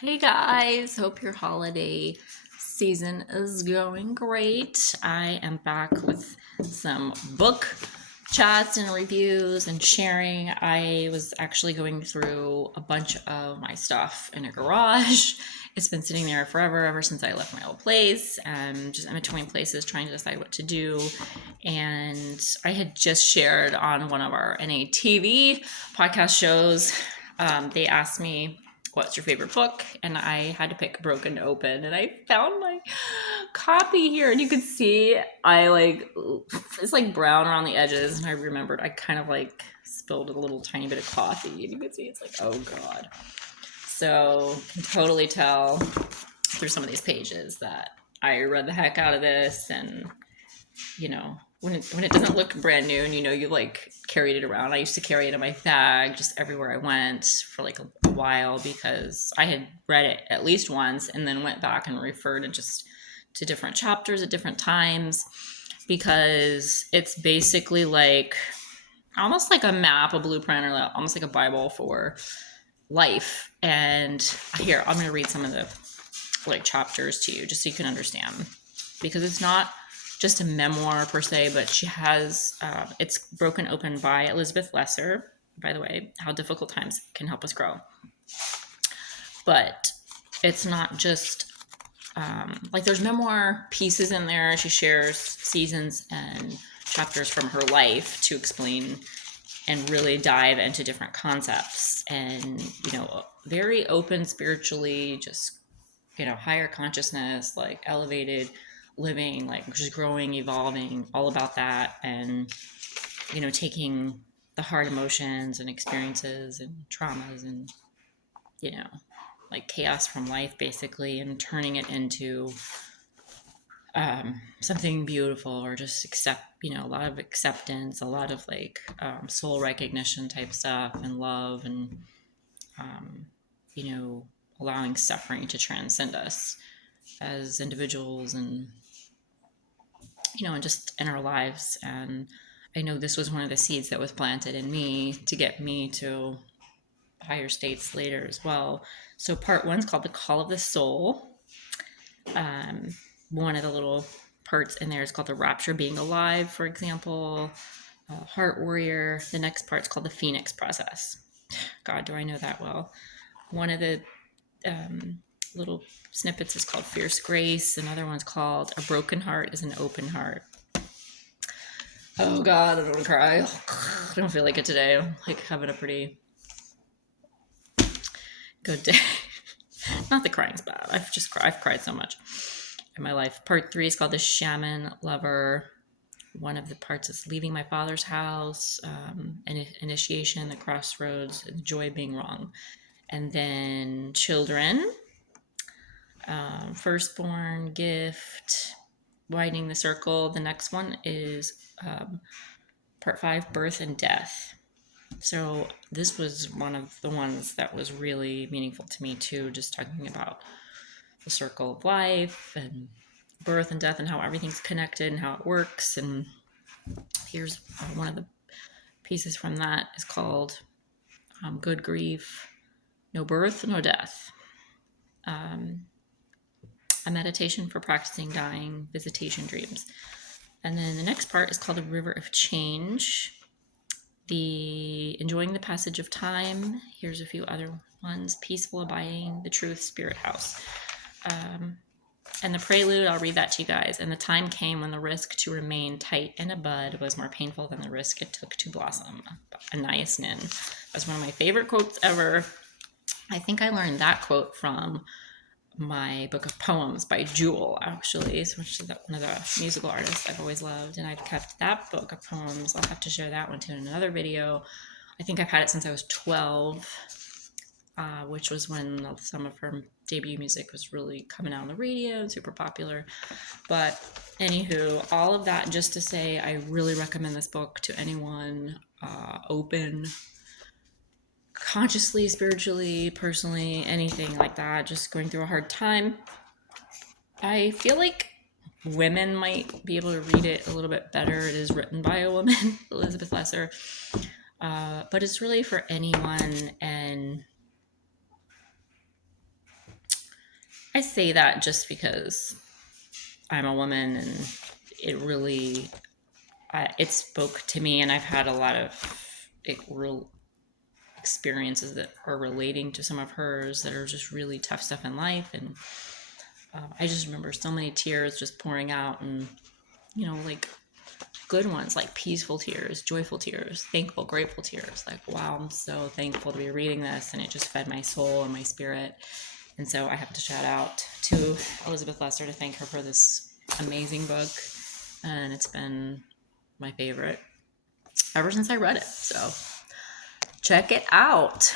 Hey guys, hope your holiday season is going great. I am back with some book chats and reviews and sharing. I was actually going through a bunch of my stuff in a garage. It's been sitting there forever, ever since I left my old place. I'm in between places trying to decide what to do. And I had just shared on one of our NATV podcast shows. They asked me, what's your favorite book? And I had to pick Broken Open, and I found my copy here, and you can see it's like brown around the edges, and I remembered I kind of like spilled a little tiny bit of coffee, and you can see it's like, oh god. So I can totally tell through some of these pages that I read the heck out of this, and when it doesn't look brand new and you like carried it around. I used to carry it in my bag just everywhere I went for like a while because I had read it at least once and then went back and referred it just to different chapters at different times, because it's basically like almost like a map, a blueprint, or almost like a Bible for life. And here, I'm going to read some of the like chapters to you just so you can understand, because it's not just a memoir per se, but she has, it's Broken Open by Elizabeth Lesser, by the way, How Difficult Times Can Help Us Grow. But it's not just, like there's memoir pieces in there. She shares seasons and chapters from her life to explain and really dive into different concepts and, very open spiritually, just, higher consciousness, like elevated living, like just growing, evolving, all about that. And, taking the hard emotions and experiences and traumas and, like chaos from life basically, and turning it into something beautiful, or just accept, a lot of acceptance, a lot of like soul recognition type stuff, and love, and, allowing suffering to transcend us as individuals, and and just in our lives. And I know this was one of the seeds that was planted in me to get me to higher states later as well. So part one's called The Call of the Soul. One of the little parts in there is called The Rapture Being Alive, for example. Heart Warrior. The next part's called The Phoenix Process. God, do I know that well. One of the little snippets is called Fierce Grace. Another one's called A Broken Heart is an Open Heart. Oh god, I don't want to cry. I don't feel like it today. I'm like having a pretty good day. Not that crying's bad. I've cried so much in my life. Part 3 is called The Shaman Lover. One of the parts is Leaving My Father's House, Initiation, The Crossroads, and Joy of Being Wrong. And then Children, Firstborn, Gift, Widening the Circle. The next one is part 5, Birth and Death. So this was one of the ones that was really meaningful to me too, just talking about the circle of life and birth and death and how everything's connected and how it works. And here's one of the pieces from that is called Good Grief, No Birth, No Death. A meditation for practicing dying, visitation dreams. And then the next part is called The River of Change. The Enjoying the Passage of Time. Here's a few other ones. Peaceful Abiding, The Truth, Spirit House. And the prelude, I'll read that to you guys. And the time came when the risk to remain tight in a bud was more painful than the risk it took to blossom. Anais Nin. That's one of my favorite quotes ever. I think I learned that quote from my book of poems by Jewel, actually, which is one of the musical artists I've always loved. And I've kept that book of poems. I'll have to share that one too in another video. I think I've had it since I was 12, which was when some of her debut music was really coming out on the radio and super popular. But anywho, all of that just to say, I really recommend this book to anyone open, consciously, spiritually, personally, anything like that, just going through a hard time. I feel like women might be able to read it a little bit better. It is written by a woman, Elizabeth Lesser, but it's really for anyone. And I say that just because I'm a woman, and it really it spoke to me, and I've had a lot of real experiences that are relating to some of hers that are just really tough stuff in life. And I just remember so many tears just pouring out, and like good ones, like peaceful tears, joyful tears, thankful, grateful tears. Like, wow, I'm so thankful to be reading this, and it just fed my soul and my spirit. And so I have to shout out to Elizabeth Lesser to thank her for this amazing book, and it's been my favorite ever since I read it. So check it out.